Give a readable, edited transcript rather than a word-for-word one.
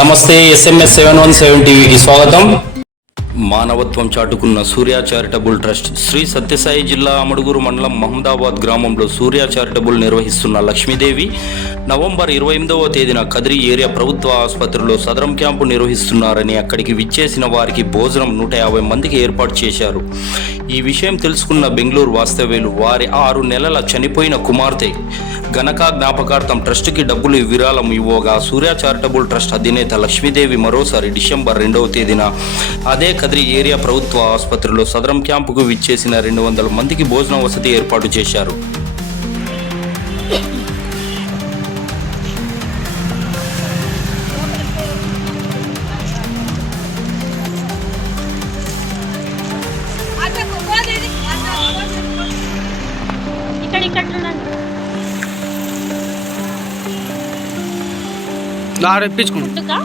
నమస్తే, SMS 717 టీవీకి స్వాగతం. మానవత్వం చాటుకున్న సూర్య చారిటబుల్ ట్రస్ట్ శ్రీ సత్యసాయి జిల్లా అమడుగురు మండలం మహమ్మదాబాద్ గ్రామంలో సూర్య చారిటబుల్ నిర్వహిస్తున్న లక్ష్మీదేవి నవంబర్ 28వ తేదీన కదిరి ఏరియా ప్రభుత్వ ఆసుపత్రిలో సదరం క్యాంపు నిర్వహిస్తున్నారని అక్కడికి విచ్చేసిన వారికి భోజనం 150 మందికి ఏర్పాటు చేశారు. ఈ విషయం తెలుసుకున్న బెంగళూరు వాస్తవ్యులు వారి 6 నెలల చనిపోయిన కుమార్తె గణక జ్ఞాపకార్థం ట్రస్టుకి డబ్బులు విరాళం ఇవ్వగా సూర్య చారిటబుల్ ట్రస్ట్ అధినేత లక్ష్మీదేవి మరోసారి డిసెంబర్ 2వ తేదీన అదే కదిరి ఏరియా ప్రభుత్వ ఆసుపత్రిలో సదరం క్యాంపుకు విచ్చేసిన 200 మందికి భోజన వసతి ఏర్పాటు చేశారు. ఇప్పించుకుంటా